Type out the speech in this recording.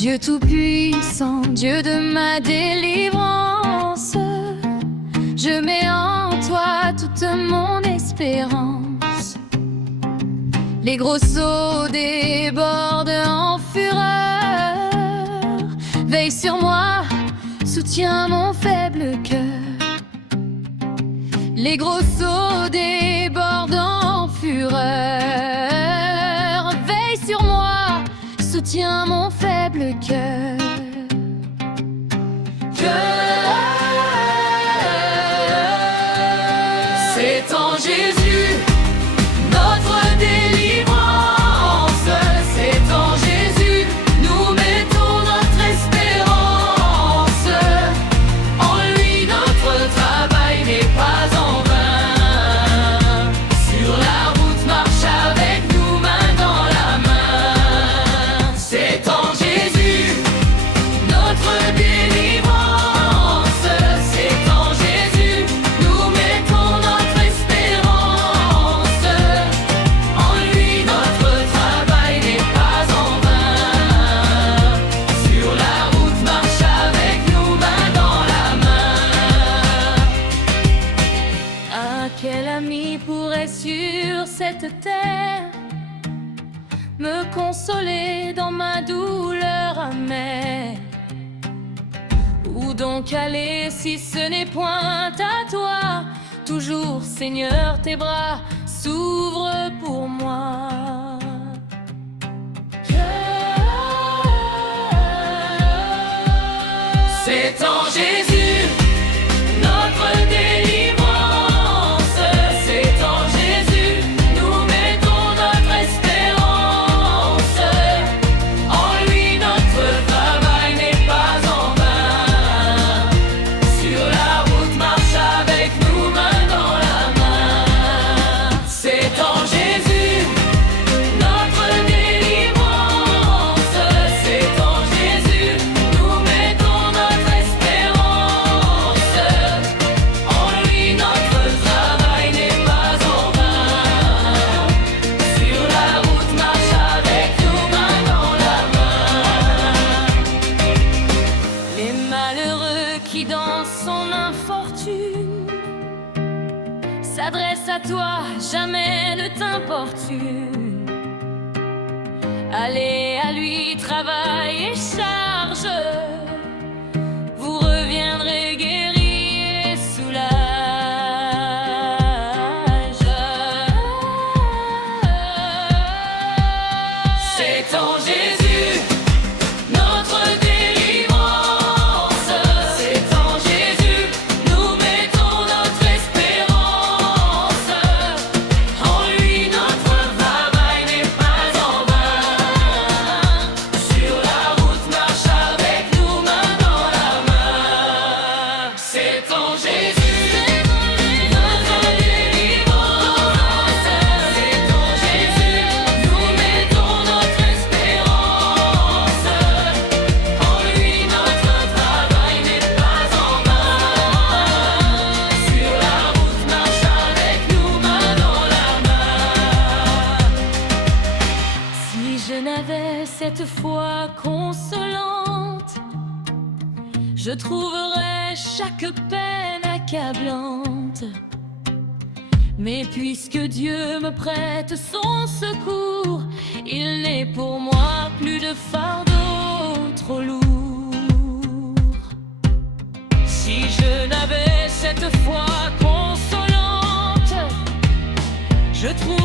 Dieu tout-puissant, Dieu de ma délivrance, je mets en toi toute mon espérance. Les gros seaux débordent en fureur. Veille sur moi, soutiens mon faible cœur. Les gros seaux débordent en fureur. Veille sur moi, soutiens mon faible cœur. C'est en Jésus notre délivrance. C'est en Jésus nous mettons notre espérance. En lui notre travail n'est pas en vain. Sur la route marche avec nous main dans la main. C'est en Jésus notre délivrance. C'est en Jésus nous mettons notre espérance. En lui notre travail n'est pas en vain. Sur la route marche avec nous main dans la main. Ah, quel ami pourrait sur cette terre me consoler dans ma douleur amère? Où donc aller si ce n'est point à toi? Toujours, Seigneur, tes bras s'ouvrent pour moi. C'est en Jésus notre délivrance. C'est en Jésus nous mettons notre espérance. En lui notre travail n'est pas en vain. Sur la route marche avec nous main dans la main. C'est en Jésus notre délivrance. C'est en Jésus nous mettons notre espérance. En lui notre travail n'est pas en vain. Sur la route marche avec nous main dans la main. Les malheureux qui dans son infortune s'adressent à toi, jamais ne t'importune. Allez à lui, travail et charge. Vous reviendrez guéris et soulage. C'est en Jésus notre délivrance. C'est en Jésus nous mettons notre espérance. En lui notre travail n'est pas en vain. Sur la route marche avec nous main dans la main. C'est en Jésus notre délivrance. C'est en Jésus nous mettons notre espérance. En lui notre travail n'est pas en vain. Sur la route marche avec nous main dans la main. Si je n'avais cette foi consolante, je trouverais chaque peine accablante. Mais puisque Dieu me prête son secours, il n'est pour moi plus de fardeau trop lourd. Si je n'avais cette foi consolante, je trouverais